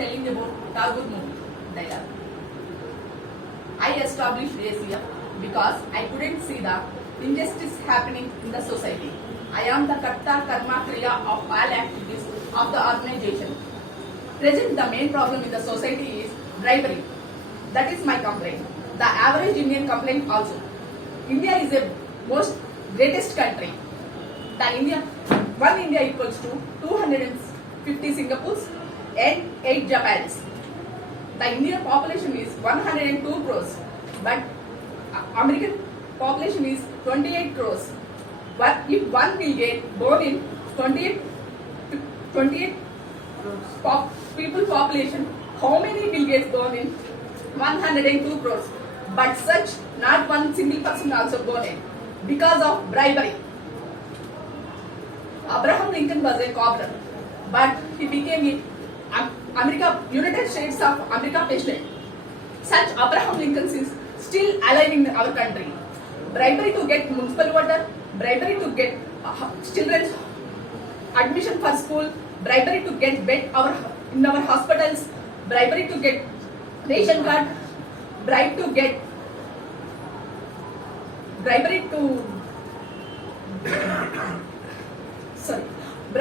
telling about Tagore movie dialogue. I established ACF because I couldn't see the injustice happening in the society. I am the Karta Karma Kriya of all activities of the organization. Present, the main problem in the society is bribery. That is my complaint. The average Indian complaint also. India is a most greatest country. One India equals to 250 Singapores and 8 Japans. The Indian population is 102 crores, but American population is 28 crores. But if one Bill Gates born in 28 people population, how many Bill Gates born in 102 crores? But such not one single person also born in because of bribery. Abraham Lincoln was a cobbler, but he became United States of America president. Such Abraham Lincoln is still alive in our country. Bribery to get municipal water, bribery to get children's admission for school, bribery to get bed in our hospitals, bribery to get ration card, bribery to sorry.